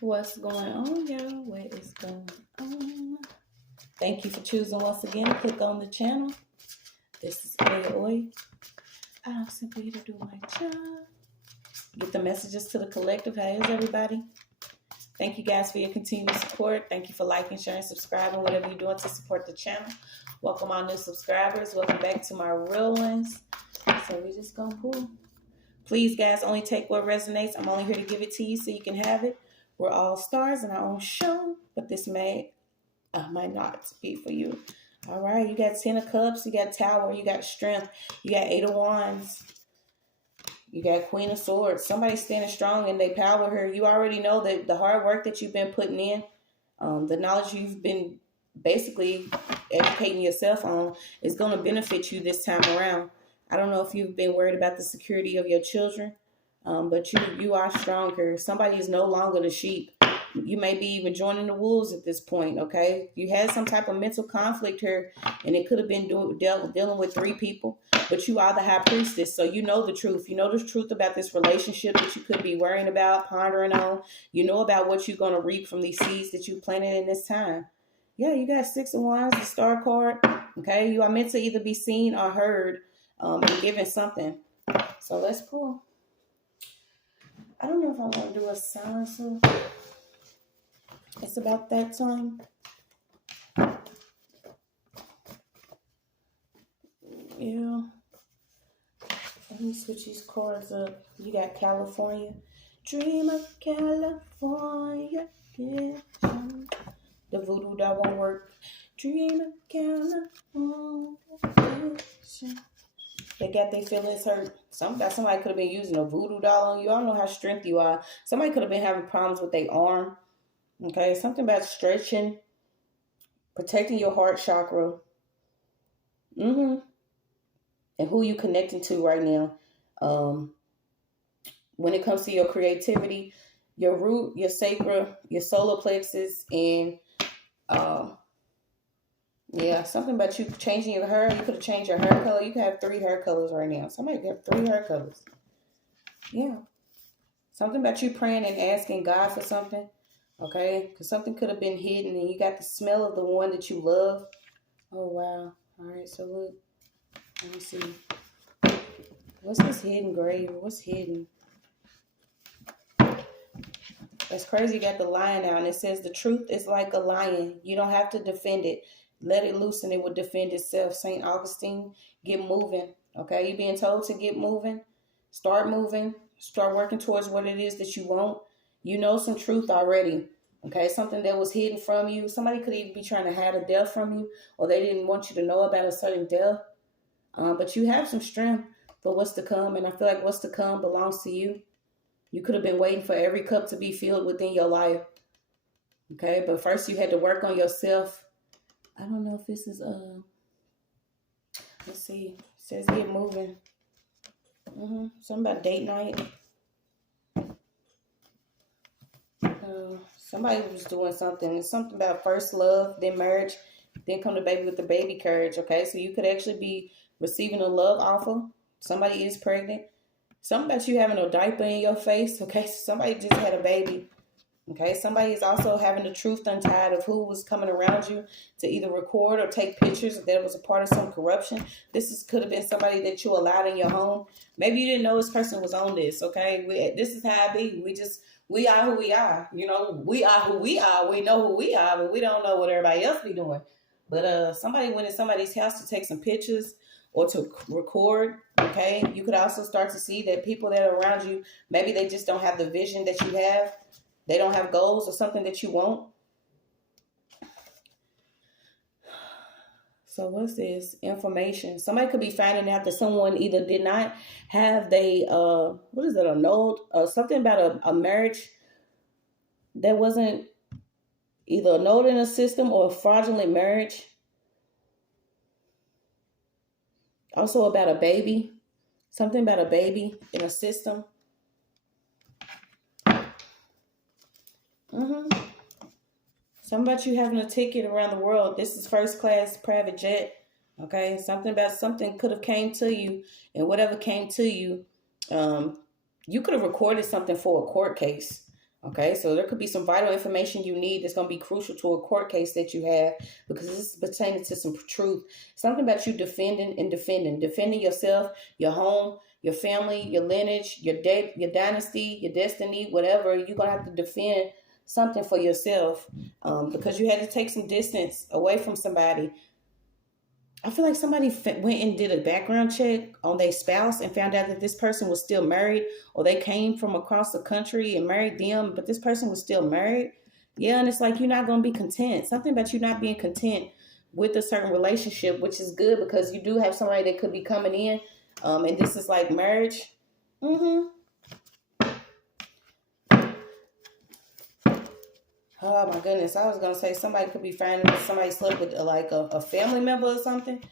What's going on, y'all? What is going on? Thank you for choosing once again to click on the channel. This is OYAOY. I'm simply here to do my job. Get the messages to the collective. Hey, everybody. Thank you guys for your continued support. Thank you for liking, sharing, subscribing, whatever you're doing to support the channel. Welcome our new subscribers. Welcome back to my real ones. So we just gonna pull. Please, guys, only take what resonates. I'm only here to give it to you so you can have it. We're all stars in our own show, but this might not be for you. All right, you got 10 of Cups, you got Tower, you got Strength, you got 8 of Wands, you got Queen of Swords. Somebody's standing strong in their power here. You already know that the hard work that you've been putting in, the knowledge you've been basically educating yourself on is going to benefit you this time around. I don't know if you've been worried about the security of your children, but you are stronger. Somebody is no longer the sheep. You may be even joining the wolves at this point, okay? You had some type of mental conflict here, and it could have been dealing with 3 people, but you are the high priestess, so you know the truth. You know the truth about this relationship that you could be worrying about, pondering on. You know about what you're going to reap from these seeds that you planted in this time. Yeah, you got 6 of Wands, the Star card, okay? You are meant to either be seen or heard and given something. So let's pull. I don't know if I want to do a silencer. It's about that time. Yeah. Let me switch these cards up. You got California. Dream of California. Yeah. The voodoo doll won't work. Dream of California. They got their feelings hurt. Somebody could have been using a voodoo doll on you. I don't know how strength you are. Somebody could have been having problems with their arm. Okay, something about stretching, protecting your heart chakra. And who you connecting to right now. When it comes to your creativity, your root, your sacral, your solar plexus, and yeah, something about you changing your hair. You could have changed your hair color. You could have 3 hair colors right now. Somebody got 3 hair colors. Yeah. Something about you praying and asking God for something. Okay? Because something could have been hidden and you got the smell of the one that you love. Oh, wow. All right, so look. Let me see. What's this hidden grave? What's hidden? That's crazy. You got the lion out and it says the truth is like a lion. You don't have to defend it. Let it loose and it will defend itself. St. Augustine, get moving. Okay, you're being told to get moving. Start moving. Start working towards what it is that you want. You know some truth already. Okay, something that was hidden from you. Somebody could even be trying to hide a death from you, or they didn't want you to know about a certain death. But you have some strength for what's to come, and I feel like what's to come belongs to you. You could have been waiting for every cup to be filled within your life. Okay, but first you had to work on yourself. I don't know if this is, let's see. It says get moving. Something about date night. Somebody was doing something. It's something about first love, then marriage, then come to baby with the baby courage. Okay, so you could actually be receiving a love offer. Somebody is pregnant. Something about you having a diaper in your face. Okay, so somebody just had a baby. Okay, somebody is also having the truth untied of who was coming around you to either record or take pictures if there was a part of some corruption. Could have been somebody that you allowed in your home. Maybe you didn't know this person was on this, okay? This is how it be. We are who we are. You know, we are who we are. We know who we are, but we don't know what everybody else be doing. But somebody went in somebody's house to take some pictures or to record, okay? You could also start to see that people that are around you, maybe they just don't have the vision that you have. They don't have goals or something that you want. So what's this? Information. Somebody could be finding out that someone either did not have annulled, something about a marriage that wasn't either annulled in a system or a fraudulent marriage. Also about a baby. Something about a baby in a system. Something about you having a ticket around the world. This is first class private jet. Okay, something could have came to you, and whatever came to you, you could have recorded something for a court case. Okay, so there could be some vital information you need that's going to be crucial to a court case that you have, because this is pertaining to some truth. Something about you defending yourself, your home, your family, your lineage, your dynasty, your destiny, whatever. You're going to have to defend something for yourself, because you had to take some distance away from somebody. I feel like somebody went and did a background check on their spouse and found out that this person was still married, or they came from across the country and married them, but this person was still married. Yeah, and it's like you're not going to be content. Something about you not being content with a certain relationship, which is good because you do have somebody that could be coming in, and this is like marriage. Oh my goodness, I was going to say somebody could be finding that somebody slept with like a family member or something.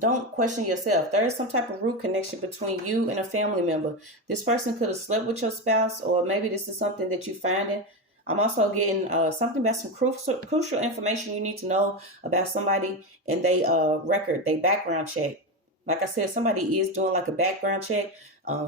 Don't question yourself. There is some type of root connection between you and a family member. This person could have slept with your spouse, or maybe this is something that you're finding. I'm also getting something about some crucial information you need to know about somebody and they record, they background check. Like I said, somebody is doing like a background check.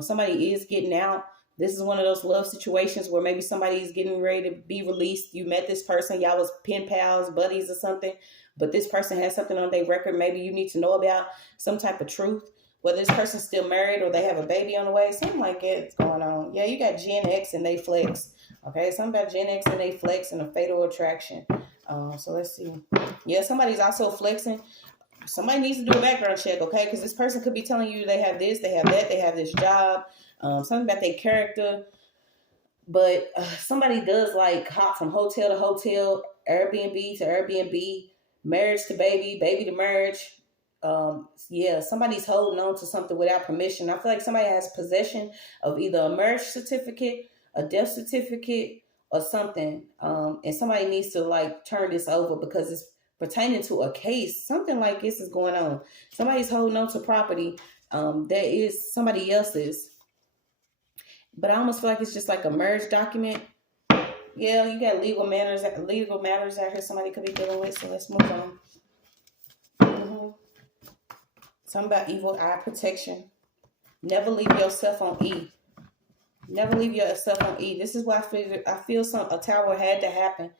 Somebody is getting out. This is one of those love situations where maybe somebody is getting ready to be released. You met this person, y'all was pen pals, buddies or something, but this person has something on their record maybe you need to know about, some type of truth. Whether this person's still married or they have a baby on the way, something like that's going on. Yeah, you got Gen X and they flex. Okay, something about Gen X and they flex and a fatal attraction. So let's see. Yeah, somebody's also flexing. Somebody needs to do a background check, okay? Because this person could be telling you they have this, they have that, they have this job. Something about their character, but somebody does like hop from hotel to hotel, Airbnb to Airbnb, marriage to baby, baby to marriage. Yeah, somebody's holding on to something without permission. I feel like somebody has possession of either a marriage certificate, a death certificate, or something, and somebody needs to like turn this over because it's pertaining to a case. Something like this is going on. Somebody's holding on to property that is somebody else's. But I almost feel like it's just like a merge document. Yeah, you got legal matters out here somebody could be dealing with. So let's move on. Something about evil eye protection. Never leave yourself on E. Never leave yourself on E. This is why I feel a tower had to happen.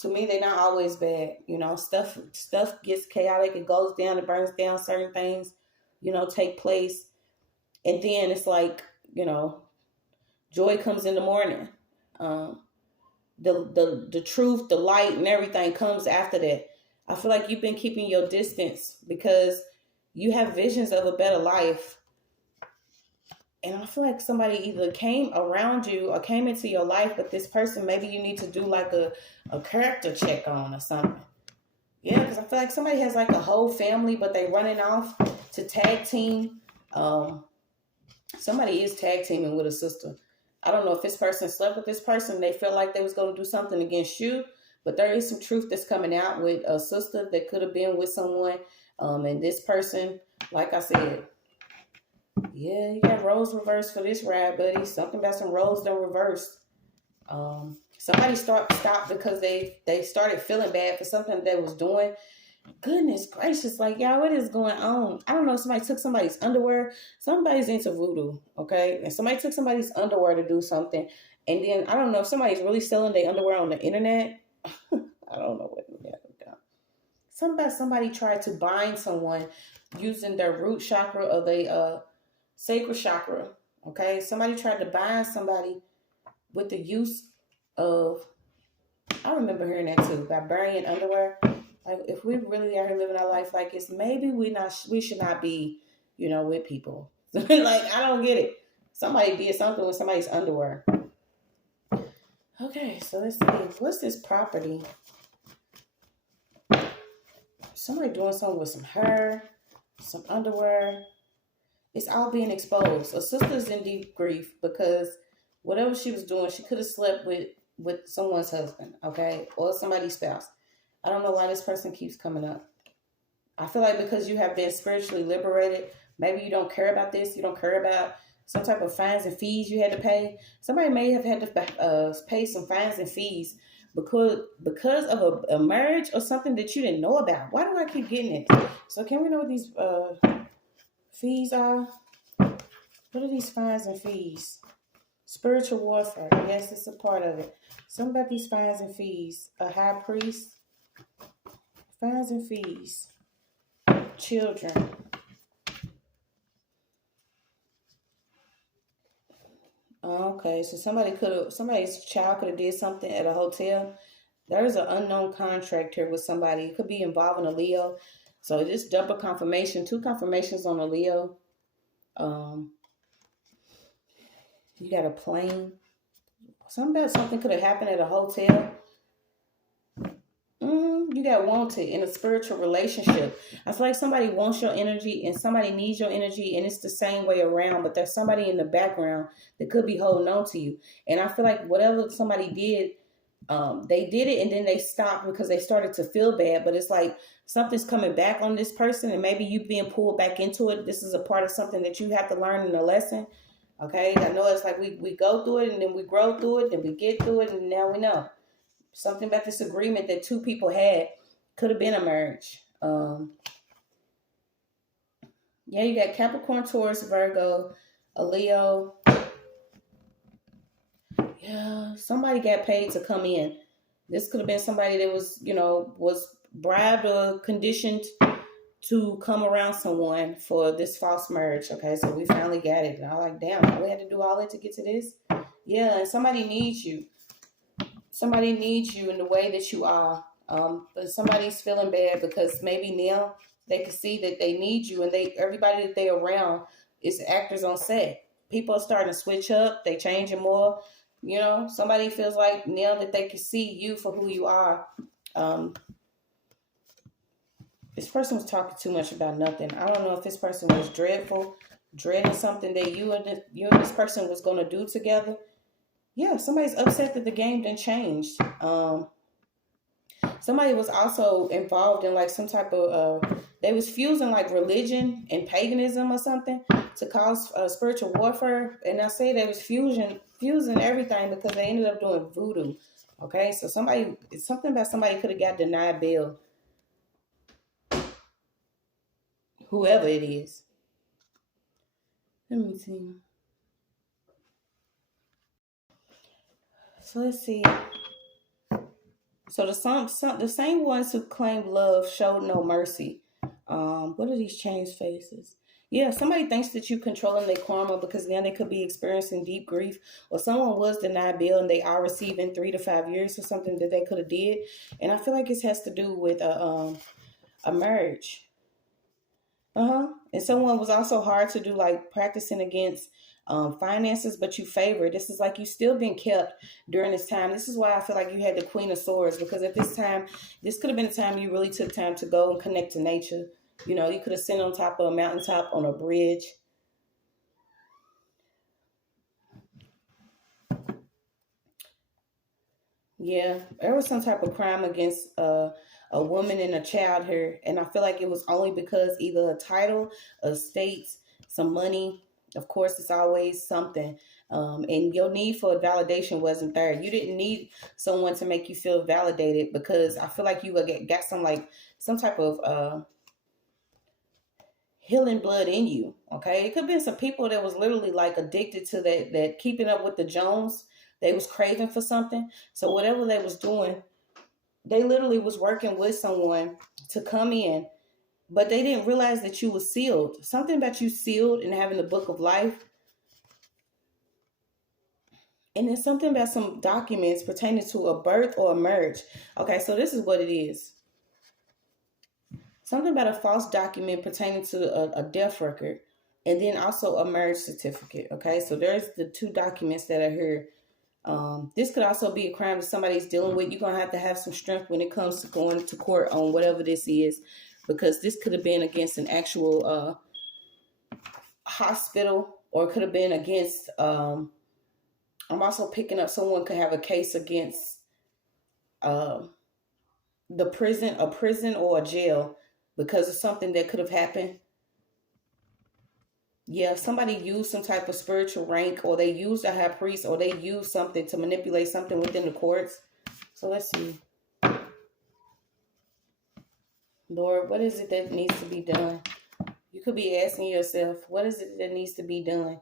To me, they're not always bad. You know, stuff gets chaotic. It goes down. It burns down. Certain things, take place. And then it's like, joy comes in the morning. The truth, the light, and everything comes after that. I feel like you've been keeping your distance because you have visions of a better life. And I feel like somebody either came around you or came into your life, but this person, maybe you need to do like a character check on or something. Yeah, because I feel like somebody has like a whole family, but they running off to tag team. Somebody is tag teaming with a sister. I don't know if this person slept with this person. They felt like they was going to do something against you, but there is some truth that's coming out with a sister that could have been with someone. And this person, like I said, yeah, you got roles reversed for this ride, buddy. Something about some roles done reversed. Somebody stopped because they started feeling bad for something they was doing. Goodness gracious, like, y'all, what is going on? I don't know, somebody took somebody's underwear. Somebody's into voodoo, okay? And somebody took somebody's underwear to do something. And then, I don't know, if somebody's really selling their underwear on the internet. I don't know what they have done. Somebody tried to bind someone using their root chakra or their sacral chakra, okay? Somebody tried to bind somebody with the use of, I remember hearing that too, by burying underwear. Like, if we really are here living our life like this, maybe we should not be, with people. Like, I don't get it. Somebody did something with somebody's underwear. Okay, so let's see. What's this property? Somebody doing something with some hair, some underwear. It's all being exposed. A sister's in deep grief because whatever she was doing, she could have slept with someone's husband, okay, or somebody's spouse. I don't know why this person keeps coming up. I feel like because you have been spiritually liberated, maybe you don't care about this. You don't care about some type of fines and fees you had to pay. Somebody may have had to pay some fines and fees because of a marriage or something that you didn't know about. Why do I keep getting it? So can we know what these fees are? What are these fines and fees? Spiritual warfare. Yes, it's a part of it. Something about these fines and fees. A high priest. Fines and fees. Children. Okay, so somebody's child could have did something at a hotel. There's an unknown contract here with somebody. It could be involving a Leo. So just double confirmation. 2 confirmations on a Leo. You got a plane. Something could have happened at a hotel. You got wanted in a spiritual relationship. I feel like somebody wants your energy and somebody needs your energy, and it's the same way around, but there's somebody in the background that could be holding on to you. And I feel like whatever somebody did, they did it and then they stopped because they started to feel bad. But it's like something's coming back on this person, and maybe you being pulled back into it. This is a part of something that you have to learn in a lesson. Okay, I know it's like we go through it and then we grow through it and we get through it and now we know. Something about this agreement that 2 people had could have been a marriage. Yeah, you got Capricorn, Taurus, Virgo, a Leo. Yeah, somebody got paid to come in. This could have been somebody that was, was bribed or conditioned to come around someone for this false marriage. Okay, so we finally got it. And I'm like, damn, we had to do all that to get to this? Yeah, and somebody needs you. Somebody needs you in the way that you are. But somebody's feeling bad because maybe now they can see that they need you, and everybody that they around is actors on set. People are starting to switch up. They changing more. Somebody feels like now that they can see you for who you are. This person was talking too much about nothing. I don't know if this person was dreading something that you and this person was going to do together. Yeah, somebody's upset that the game didn't change. Somebody was also involved in like some type of, they was fusing like religion and paganism or something to cause spiritual warfare. And I say they was fusing everything because they ended up doing voodoo. Okay, so something about somebody could have got denied bail. Whoever it is. Let me see. So let's see. So the same ones who claimed love showed no mercy. What are these changed faces? Yeah, somebody thinks that you controlling their karma because now they could be experiencing deep grief, or someone was denied bail and they are receiving 3 to 5 years for something that they could have did. And I feel like it has to do with a marriage. And someone was also hard to do, like practicing against finances, but you favor. This is like you still been kept during this time. This is why I feel like you had the Queen of Swords, because at this time, this could have been a time you really took time to go and connect to nature. You could have sat on top of a mountaintop on a bridge. Yeah, there was some type of crime against a woman and a child here, and I feel like it was only because either a title, estates, some money. Of course, it's always something. And your need for validation wasn't there. You didn't need someone to make you feel validated, because I feel like you got some type of healing blood in you. Okay, it could have been some people that was literally like addicted to that keeping up with the Jones. They was craving for something. So whatever they was doing, they literally was working with someone to come in, but they didn't realize that you was sealed. Something about you sealed and having the book of life. And then something about some documents pertaining to a birth or a marriage. Okay, so this is what it is. Something about a false document pertaining to a death record, and then also a marriage certificate. Okay, so there's the 2 documents that are here. This could also be a crime that somebody's dealing with. You're going to have some strength when it comes to going to court on whatever this is, because this could have been against an actual hospital, or it could have been against, I'm also picking up someone could have a case against a prison or a jail because of something that could have happened. Yeah, somebody used some type of spiritual rank, or they used a high priest, or they used something to manipulate something within the courts. So let's see. Lord, what is it that needs to be done? You could be asking yourself, what is it that needs to be done?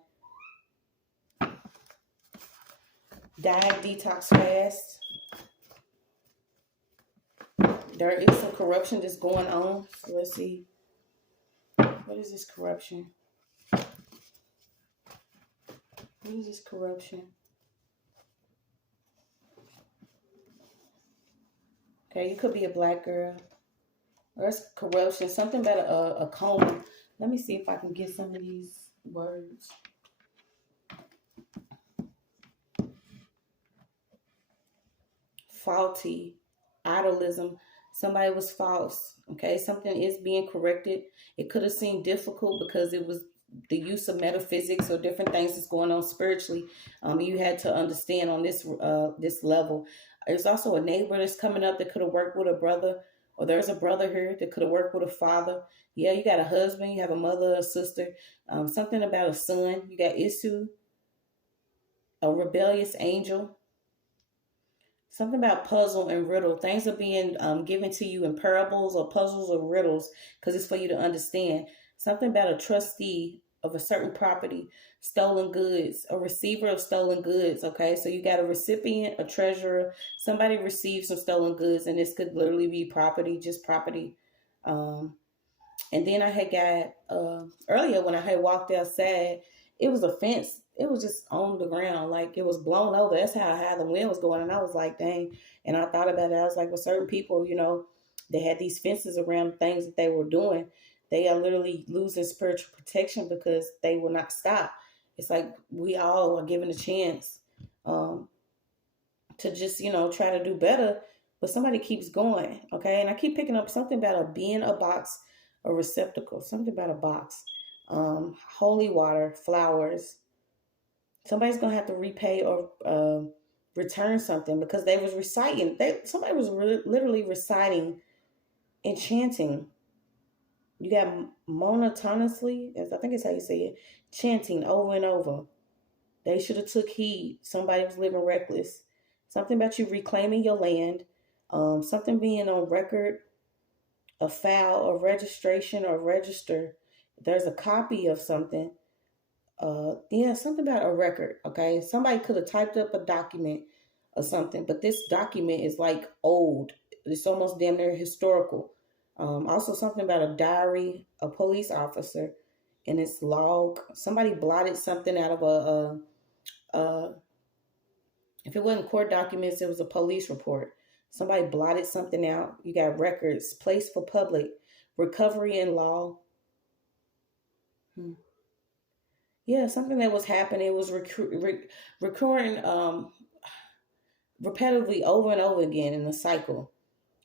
Diet, detox, fast. There is some corruption that's going on. So let's see. What is this corruption? What is this corruption? Okay, you could be a black girl. There's corruption. Something about a coma. Let me see if I can get some of these words. Faulty, idolism. Somebody was false. Okay, something is being corrected. It could have seemed difficult because it was the use of metaphysics or different things that's going on spiritually. You had to understand on this level. There's also a neighbor that's coming up that could have worked with a brother, or there's a brother here that could have worked with a father. Yeah, you got a husband, you have a mother, a sister. Something about a son. You got Isu, a rebellious angel. Something about puzzle and riddle. Things are being given to you in parables or puzzles or riddles because it's for you to understand. Something about a trustee of a certain property, stolen goods, a receiver of stolen goods. Okay, so you got a recipient, a treasurer. Somebody received some stolen goods, and this could literally be property, just property. And then I had got earlier when I had walked outside, it was a fence. It was just on the ground, like it was blown over. That's how high the wind was going. And I was like, dang. And I thought about it. I was like, with certain people, they had these fences around things that they were doing. They are literally losing spiritual protection because they will not stop. It's like we all are given a chance to just, try to do better. But somebody keeps going, okay? And I keep picking up something about being a box, a receptacle, something about a box. Holy water, flowers. Somebody's going to have to repay or return something because they was reciting. Somebody was literally reciting and chanting. You got monotonously, I think it's how you say it, chanting over and over. They should have took heed. Somebody was living reckless. Something about you reclaiming your land. Something being on record, a file, a registration, or register. There's a copy of something. Something about a record. Okay, somebody could have typed up a document or something, but this document is like old. It's almost damn near historical. Also, something about a diary, a police officer, and its log. Somebody blotted something out of if it wasn't court documents, it was a police report. Somebody blotted something out. You got records, place for public, recovery in law. Yeah, something that was happening. It was recurring repetitively over and over again in a cycle.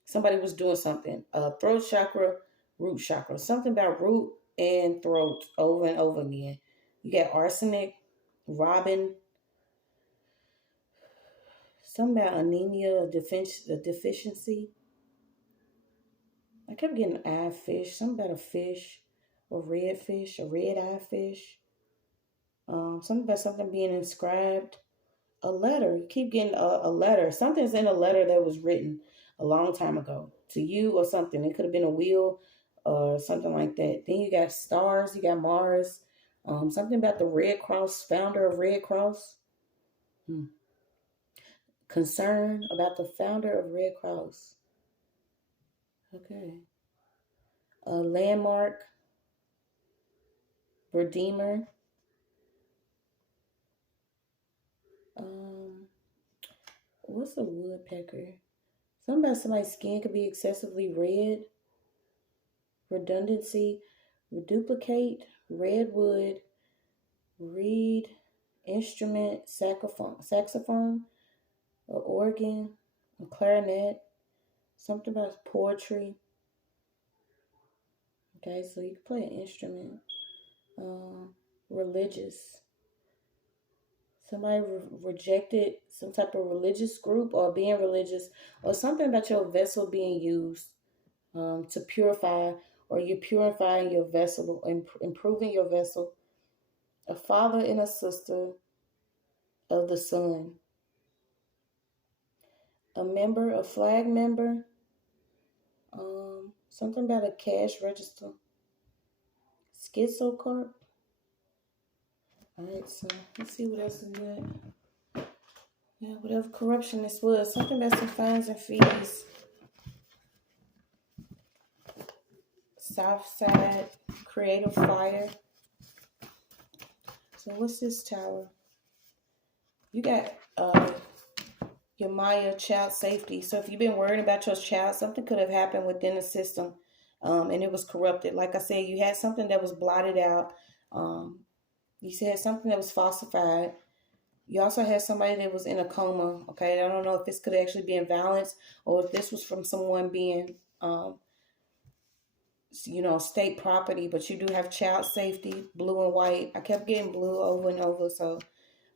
Somebody was doing something. Throat chakra, root chakra. Something about root and throat over and over again. You got arsenic, robin. Something about anemia, a deficiency. I kept getting eye fish. Something about a fish, a red fish, a red eye fish. Something about something being inscribed. A letter. You keep getting a letter. Something's in a letter that was written a long time ago to you or something. It could have been a will or something like that. Then you got stars. You got Mars. Something about the Red Cross, founder of Red Cross. Concern about the founder of Red Cross. Okay. A landmark. Redeemer. What's a woodpecker? Something about somebody's skin could be excessively red. Redundancy. Reduplicate. Redwood. Reed. Instrument. Saxophone. Or organ. A clarinet. Something about poetry. Okay, so you can play an instrument. Religious. Somebody rejected some type of religious group or being religious, or something about your vessel being used to purify, or you're purifying your vessel, improving your vessel. A father and a sister of the sun. A member, a flag member. Something about a cash register. Schizocarp. All right, so let's see what else is good. Yeah, whatever corruption this was. Something about some fines and fees. South side, creative fire. So what's this tower? You got your Maya child safety. So if you've been worrying about your child, something could have happened within the system, and it was corrupted. Like I said, you had something that was blotted out. You said something that was falsified. You also had somebody that was in a coma. Okay, I don't know if this could actually be imbalance or if this was from someone being, state property. But you do have child safety, blue and white. I kept getting blue over and over, so.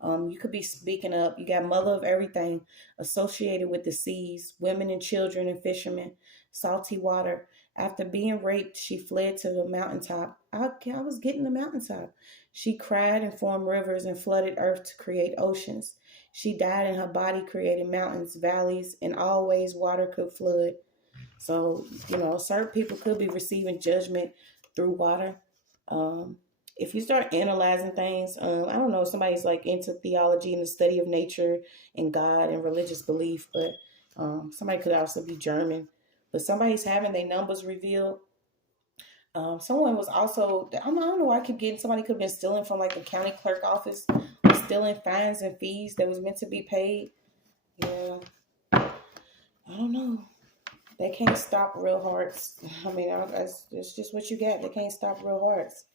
You could be speaking up. You got mother of everything associated with the seas, women and children and fishermen, salty water. After being raped, she fled to the mountaintop. I was getting the mountaintop. She cried and formed rivers and flooded earth to create oceans. She died and her body created mountains, valleys, and all ways water could flood. So, certain people could be receiving judgment through water. If you start analyzing things, I don't know if somebody's like into theology and the study of nature and God and religious belief, but somebody could also be German. But somebody's having their numbers revealed. Someone was also, I don't know why I keep getting, somebody could have been stealing from like a county clerk office, or stealing fines and fees that was meant to be paid. Yeah, I don't know. They can't stop real hearts. I mean, it's just what you got. They can't stop real hearts.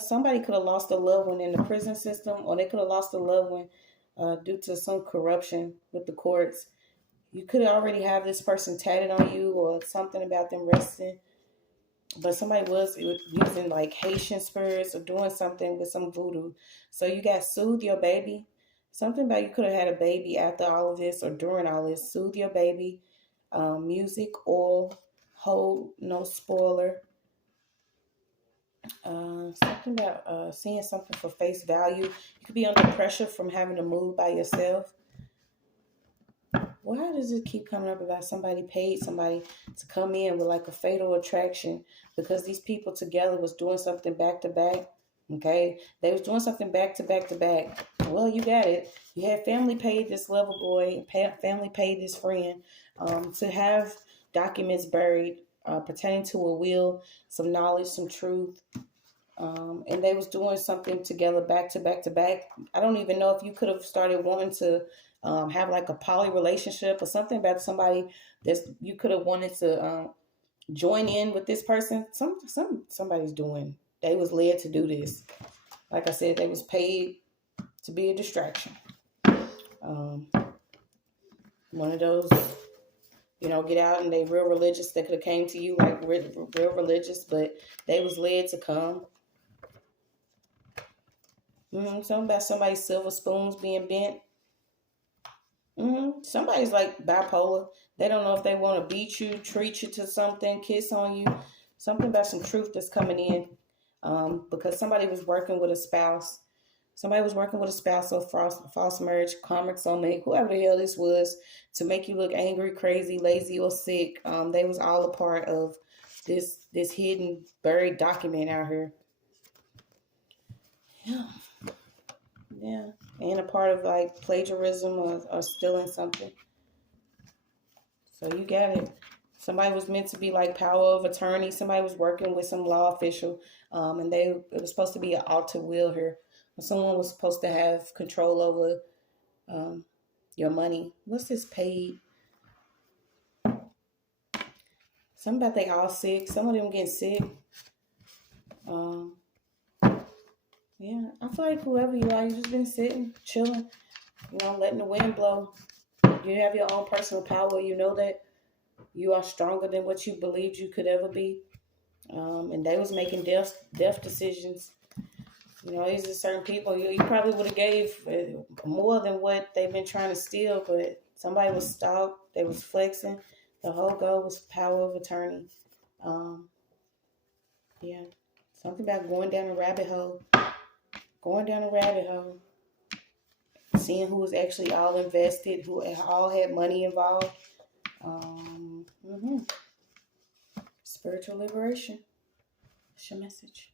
Somebody could have lost a loved one in the prison system, or they could have lost a loved one due to some corruption with the courts. You could already have this person tatted on you or something about them resting, but somebody was using like Haitian spirits or doing something with some voodoo. So you got soothe your baby. Something about you could have had a baby after all of this or during all this. Soothe your baby. Music, oil, hold, no spoiler. Something about seeing something for face value. You could be under pressure from having to move by yourself. Why does it keep coming up about somebody paid somebody to come in with like a fatal attraction because these people together was doing something back to back? Okay, they was doing something back to back to back. Well, you got it. You had family paid this lover boy, family paid this friend to have documents buried pertaining to a will, some knowledge, some truth. And they was doing something together back to back to back. I don't even know if you could have started wanting to have like a poly relationship or something about somebody that you could have wanted to join in with this person. Somebody's doing. They was led to do this. Like I said, they was paid to be a distraction. One of those, get out and they real religious. They could have came to you like real religious, but they was led to come. Something about somebody's silver spoons being bent. Somebody's like bipolar. They don't know if they want to beat you, treat you to something, kiss on you. Something about some truth that's coming in. Because somebody was working with a spouse. Somebody was working with a spouse or false marriage, karmic soulmate, whoever the hell this was, to make you look angry, crazy, lazy, or sick. They was all a part of this hidden, buried document out here. Yeah. And a part of like plagiarism or stealing something. So you got it. Somebody was meant to be like power of attorney. Somebody was working with some law official, and it was supposed to be an alter will here. Someone was supposed to have control over your money. What's this paid? Something about they all sick. Some of them getting sick. Yeah, I feel like whoever you are, you just been sitting, chilling, letting the wind blow. You have your own personal power. You know that you are stronger than what you believed you could ever be. And they was making death decisions. These are certain people you probably would have gave more than what they've been trying to steal, but somebody was stalked. They was flexing. The whole goal was power of attorney. Yeah, something about going down a rabbit hole. Seeing who was actually all invested, who all had money involved. Spiritual liberation. What's your message?